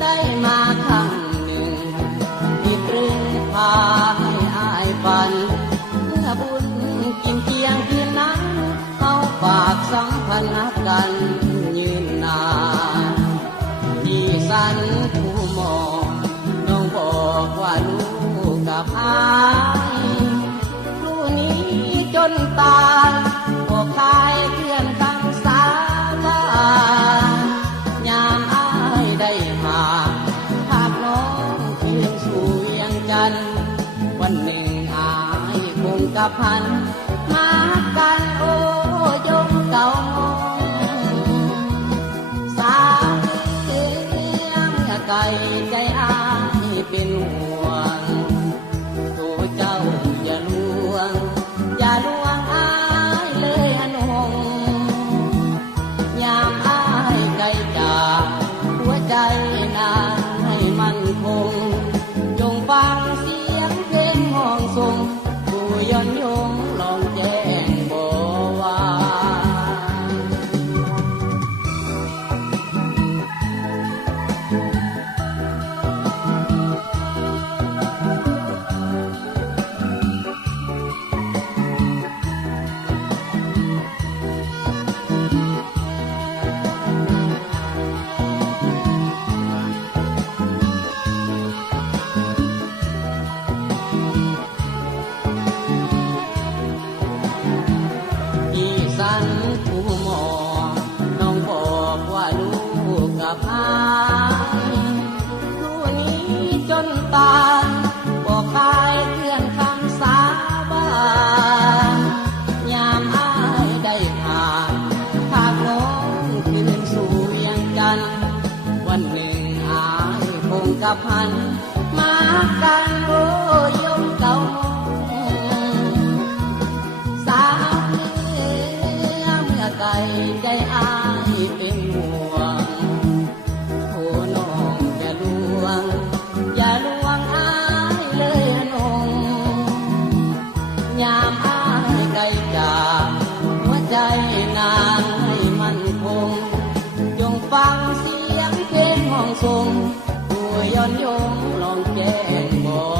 ได้มาครั้งหนึ่งที่ตรึงพาให้อายฝันเมื่อบุญกินเพียงคืนนั้นเอาฝากสัมพันธ์กันยืนนานที่สันผู้มองน้องบอกว่าลูกกับอายลูกนี้จนตายก็คายเพื่อนทั้งสาลายามอายได้มาภาพน้องเพียงสู่ยังจันวันหนึ่งอายคงกลับพันมากันโอ้ยงเก่ามองสาเสียงไกลใจอายเป็นห่วงตัวเจ้าอย่าลวงอย่าลวงอายเลยอนงยามอายไกลจากหัวใจนางให้มันคงจงฟังเสียงเพลงห้องทรงผู้ย้อนยงลองแจ้งบ่ว่าสันผู้มองน้องบอกว่าลูกกับอายลูกนี้จนตายบอกคายเพื่อนคำสาบานยามอายได้ผ่านภาพน้องคืนสู่ยังจันวันหนึ่งอายคงกับพันมากันโอ้ยงเก่ามองสาไกลใจอายเป็นห่วงโอ้น้องอย่าลวงอย่าลวงอายเลยอนงยามอายไกลจากหัวใจนางให้มันคงจงฟังเสียงเพลงห้องทรงผู้ย้อนยงลองแจ้งบอก